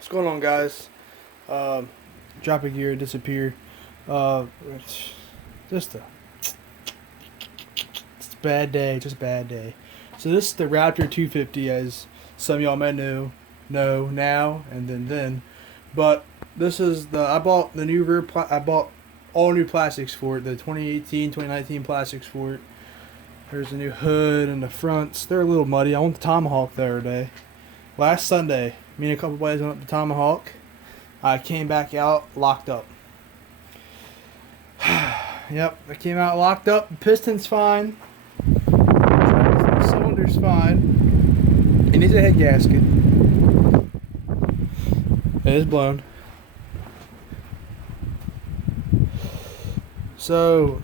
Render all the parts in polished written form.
What's going on, guys? Drop a gear, disappear. It's just it's a bad day, just a bad day. So this is the Raptor 250, as some of y'all may know now, and then. But this is I bought the new I bought all new plastics for it, the 2018, 2019 plastics for it. There's a new hood and the fronts. They're a little muddy. I went to Tomahawk the other day. Last Sunday, me and a couple buddies went up to Tomahawk. I came back out locked up. Yep, I came out locked up. The piston's fine. The cylinder's fine. It needs a head gasket. It is blown. So,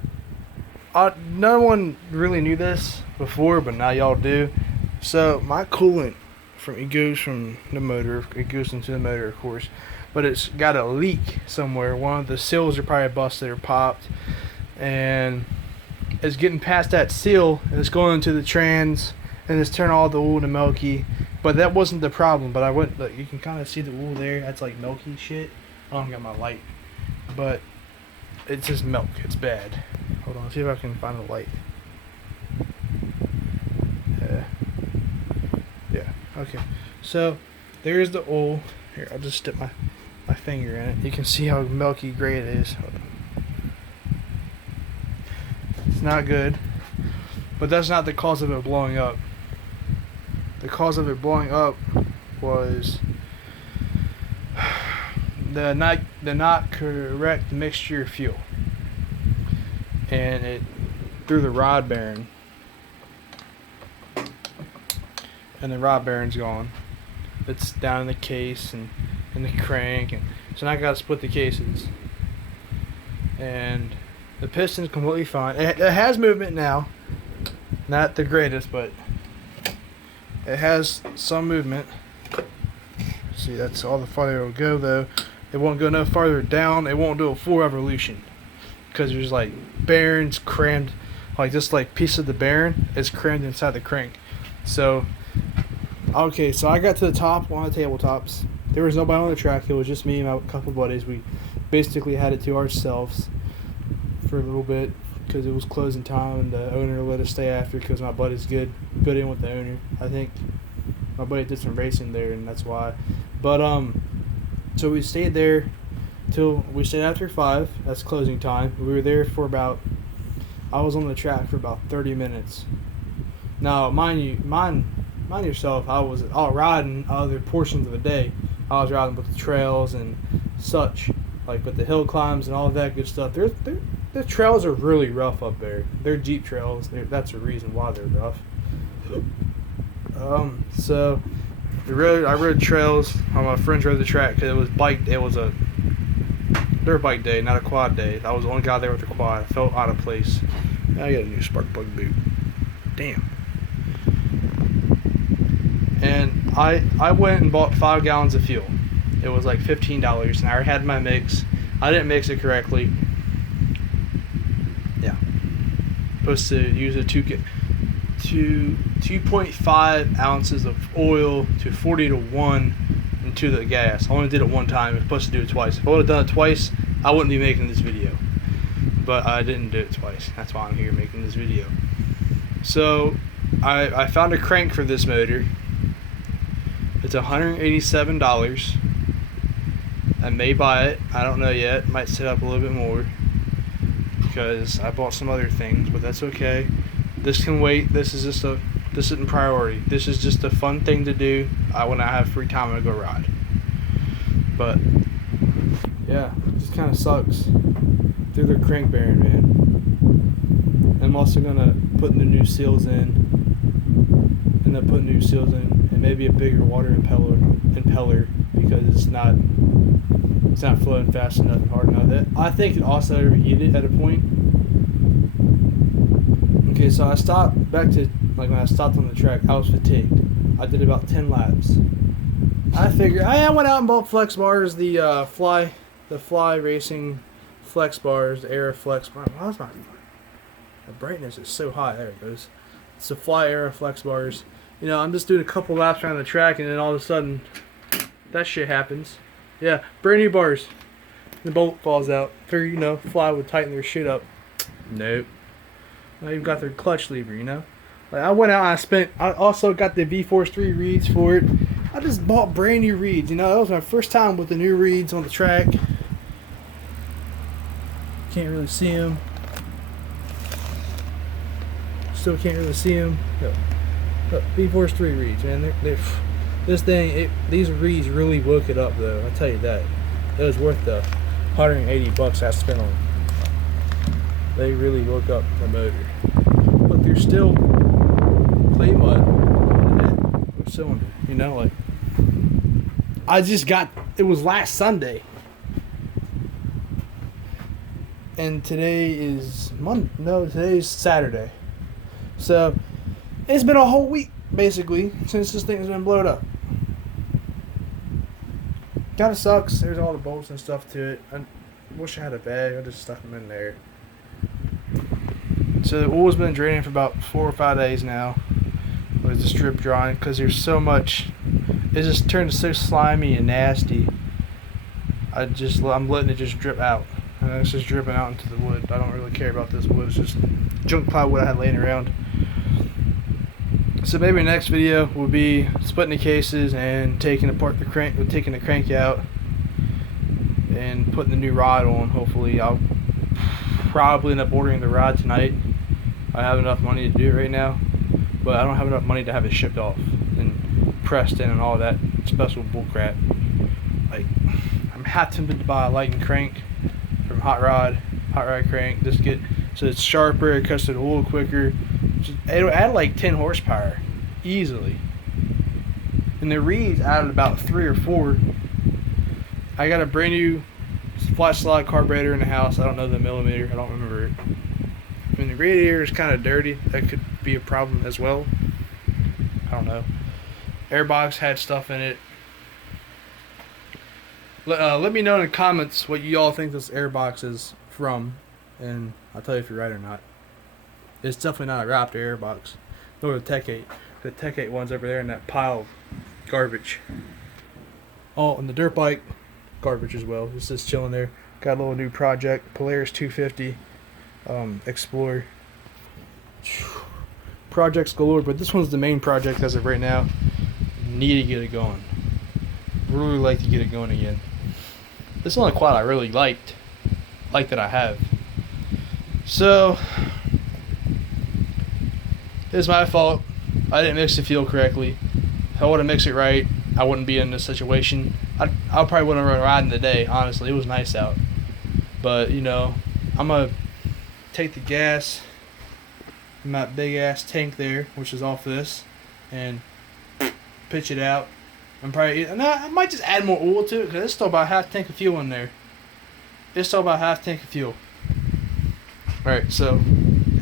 no one really knew this before, but now y'all do. So, my coolant it goes from the motor, it goes into the motor, of course, but it's got a leak somewhere. One of the seals are probably busted or popped, and it's getting past that seal, and it's going into the trans, and it's turning all the wool to milky. But that wasn't the problem. But I went, look, you can kind of see the wool there. That's like milky shit. I don't got my light, but it's just milk. It's bad. Hold on, see if I can find the light. Yeah. Okay. So there's the oil. Here, I'll just stick my finger in it. You can see how milky gray it is. Hold on. It's not good, but that's not the cause of it blowing up. The cause of it blowing up was the not correct mixture of fuel, and it threw the rod bearing, and the rod bearing's gone. It's down in the case and in the crank, and so now I gotta split the cases. And the piston's completely fine. It has movement now, not the greatest, but it has some movement. See, that's all the farther it'll go, though. It won't go no farther down. It won't do a full revolution because there's like bearings crammed, like this like piece of the bearing is crammed inside the crank. So, okay, so I got to the top, one of the tabletops. There was nobody on the track. It was just me and my couple of buddies. We basically had it to ourselves for a little bit because it was closing time, and the owner let us stay after because my buddy's good in with the owner. I think my buddy did some racing there, and that's why. But so we stayed there till we stayed after 5. That's closing time. We were there for I was on the track for about 30 minutes. Now, mind yourself, I was out riding other portions of the day. I was riding with the trails and such, like with the hill climbs and all that good stuff. The trails are really rough up there. They're Jeep trails. That's the reason why they're rough. So I rode trails. My friends rode the track because it was a dirt bike day, not a quad day. I was the only guy there with a quad. I felt out of place. Now I got a new spark plug boot. Damn. And I went and bought 5 gallons of fuel. It was like $15, and I already had my mix. I didn't mix it correctly. Yeah. Supposed to use a 2.5 ounces of oil to 40 to 1 into the gas. I only did it one time. I was supposed to do it twice. If I would have done it twice, I wouldn't be making this video. But I didn't do it twice. That's why I'm here making this video. So I found a crank for this motor. It's $187. I may buy it. I don't know yet. Might set up a little bit more because I bought some other things, but that's okay. This can wait. This isn't priority. This is just a fun thing to do. When I have free time, I go ride. But yeah, it just kind of sucks. Through the crank bearing, man. I'm also gonna put the new seals in. End up putting new seals in, and maybe a bigger water impeller because it's not flowing fast enough and hard enough. I think it also overheated at a point. Okay, so I stopped back to when I stopped on the track. I was fatigued. I did about 10 laps. I figured I went out and bought flex bars, the Fly Racing flex bars, the Era flex bar. The brightness is so high. There it goes. It's the Fly Era flex bars. I'm just doing a couple laps around the track, and then all of a sudden, that shit happens. Yeah, brand new bars. The bolt falls out. Figure, you know, Fly would tighten their shit up. Nope. Now you've got their clutch lever, you know? Like, I went out and I also got the V-Force 3 reeds for it. I just bought brand new reeds, you know? That was my first time with the new reeds on the track. Can't really see them. Still can't really see them. Look, V-Force 3 reeds, man. This thing, these reeds really woke it up, though. I tell you that. It was worth the $180 I spent on them. They really woke up the motor. But there's still clay mud in that cylinder, you know? Like, it was last Sunday. And today is today's Saturday. So, it's been a whole week, basically, since this thing has been blown up. Kinda sucks. There's all the bolts and stuff to it. I wish I had a bag. I just stuck them in there. So the oil's been draining for about 4 or 5 days now. With the strip drying, because there's so much. It just turned so slimy and nasty. I'm letting it just drip out. And it's just dripping out into the wood. I don't really care about this wood. It's just junk plywood I had laying around. So maybe next video will be splitting the cases and taking apart the crank, taking the crank out and putting the new rod on. Hopefully, I'll probably end up ordering the rod tonight. I have enough money to do it right now, but I don't have enough money to have it shipped off and pressed in and all that special bull crap. Like, I'm half tempted to buy a Lightning crank from Hot Rod crank. Just get so it's sharper, it cuts through the oil quicker. It'll add like 10 horsepower easily. And the reeds added about 3 or 4. I got a brand new flat slide carburetor in the house. I don't know the millimeter. I don't remember it. I mean, the radiator is kind of dirty. That could be a problem as well. I don't know. Airbox had stuff in it. Let me know in the comments what you all think this airbox is from, and I'll tell you if you're right or not. It's definitely not a Raptor airbox, nor the Tech 8. The Tech 8 one's over there in that pile of garbage. Oh, and the dirt bike, garbage as well. It's just chilling there. Got a little new project, Polaris 250 Explorer. Projects galore, but this one's the main project as of right now. Need to get it going. Really like to get it going again. This is the only quad I really liked that I have. So, it's my fault. I didn't mix the fuel correctly. If I would have mixed it right, I wouldn't be in this situation. I probably wouldn't have riding today, honestly. It was nice out. But, you know, I'm going to take the gas in my big ass tank there, which is off this, and pitch it out. I might just add more oil to it, because it's still about half tank of fuel in there. Alright, so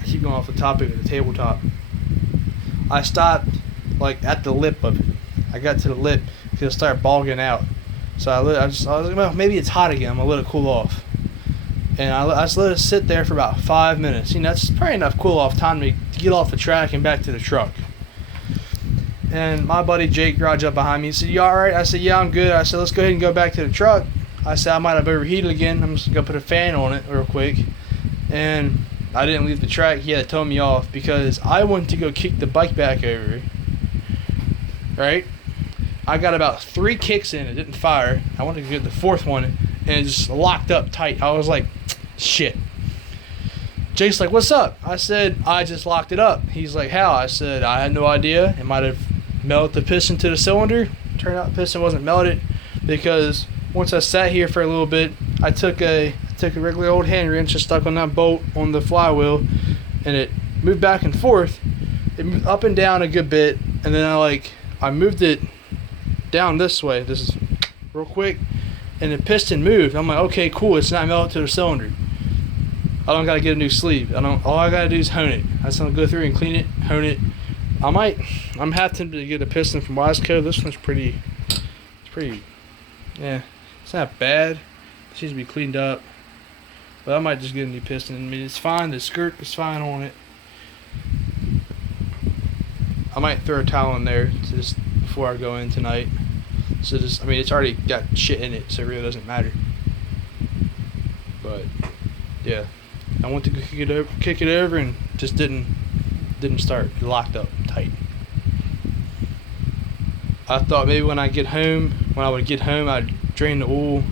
I keep going off the topic of the tabletop. I stopped like at the lip of it. I got to the lip because it started bogging out. So I was like, well, maybe it's hot again. I'm gonna let it cool off. And I just let it sit there for about 5 minutes. You know, that's probably enough cool off time to get off the track and back to the truck. And my buddy Jake garage up behind me. He said, "You alright?" I said, "Yeah, I'm good." I said, "Let's go ahead and go back to the truck." I said, "I might have overheated again. I'm just gonna put a fan on it real quick." And I didn't leave the track. He had to tow me off because I went to go kick the bike back over. Right? I got about 3 kicks in. It didn't fire. I wanted to get the 4th one, and it just locked up tight. I was like, shit. Jake's like, "What's up?" I said, "I just locked it up." He's like, "How?" I said, "I had no idea. It might have melted the piston to the cylinder." Turned out the piston wasn't melted because once I sat here for a little bit, I took a regular old hand wrench and stuck on that bolt on the flywheel, and it moved back and forth. It moved up and down a good bit, and then I moved it down this way. This is real quick, and the piston moved. I'm like, okay, cool. It's not melted to the cylinder. I don't gotta get a new sleeve. All I gotta do is hone it. I just gonna go through and clean it, hone it. I'm half tempted to get a piston from Wiseco. This one's pretty. Yeah, it's not bad. It needs to be cleaned up. But I might just get a new piston. I mean, it's fine. The skirt is fine on it. I might throw a towel in there just before I go in tonight. So just, I mean, it's already got shit in it, so it really doesn't matter. But yeah, I went to go kick it over, and just didn't start. It locked up tight. I thought maybe when I would get home, I'd drain the oil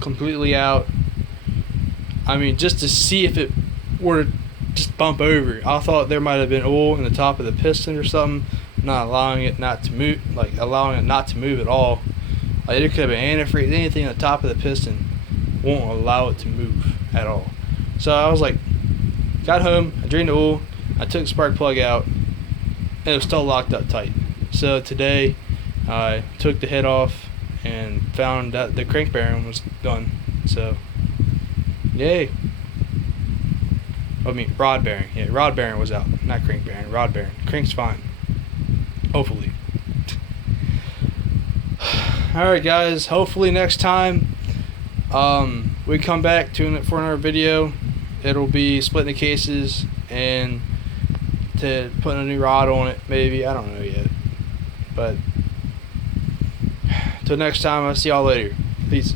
completely out. I mean, just to see if it were to just bump over. I thought there might have been oil in the top of the piston or something, not allowing it not to move, at all. Like, it could have been antifreeze, anything on the top of the piston won't allow it to move at all. So I was like, got home, I drained the oil, I took the spark plug out, and it was still locked up tight. So today, I took the head off and found that the crank bearing was done. So, yay. I mean, rod bearing. Yeah, rod bearing was out. Not crank bearing, rod bearing. Crank's fine. Hopefully. Alright, guys. Hopefully next time we come back for another video. It'll be splitting the cases and to putting a new rod on it, maybe. I don't know yet. But till next time, I'll see y'all later. Peace.